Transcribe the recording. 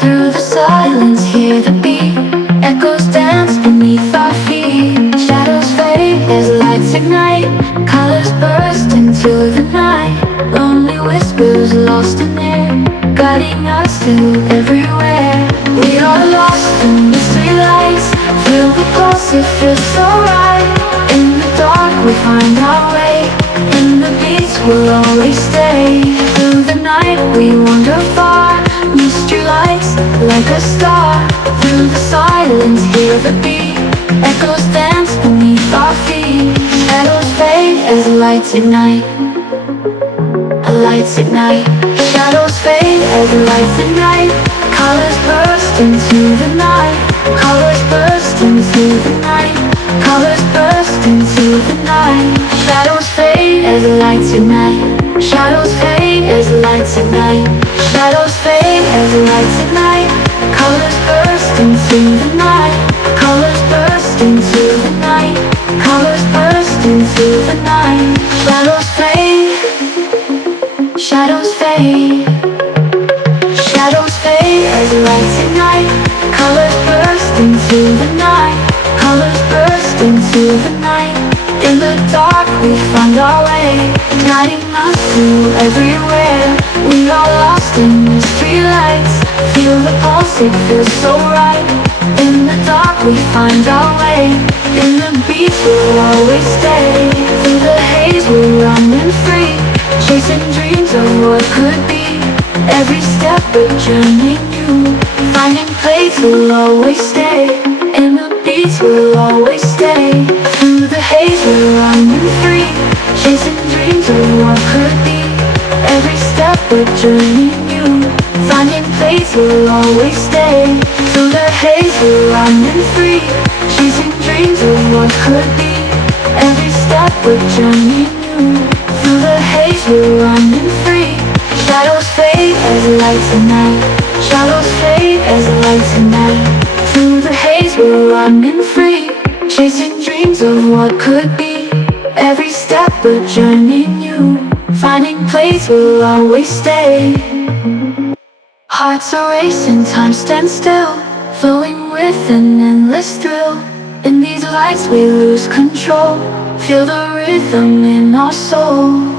through the silence, hear the beat. Echoes dance beneath our feet. Shadows fade as lights ignite. Colors burst into the night. Lonely whispers lost in air, guiding us to everywhere. We are lost in mystery lights. Feel the pulse, it feels so right. In the dark we find our way. In the beats we'll always stay. Through the night we wander far. Mystery lights like a star. Through the silence hear the beat. Echoes dance beneath our feet. Shadows fade as lights ignite. Lights ignite. Shadows fade as lights ignite. Colors burst into the night. Colors burst into the night. Colors burst into the night. Shadows fade as lights ignite. Shadows fade as lights ignite. Shadows fade as lights ignite. Colors burst into the night. Colors burst into the night. Colors burst into the night. Shadows fade. Shadows fade. Shadows fade as lights ignite. Colors burst into the night. Colors burst into the night. In the dark we find our way, guiding us to everywhere. We are lost in mystery lights. Feel the pulse, it feels so right. In the dark we find our way. In the beats we'll always stay. Through the haze we're running free, chasing dreams of what could be. Every step a journey new, finding place we'll always stay. In the beats we'll always stay. Through the haze we're running free, chasing dreams of what could be. Every step a journey new, finding place we'll always stay. Through the haze we're running free, chasing dreams of what could be. Every step a journey new. Through the haze we're running free. Shadows fade as lights ignite. Shadows fade as lights ignite. Through the haze we're running free, chasing dreams of what could be. Every step a journey new, finding place we'll always stay. Hearts are racing, time stands still, flowing with an endless thrill. In these lights we lose control, feel the rhythm in our soul.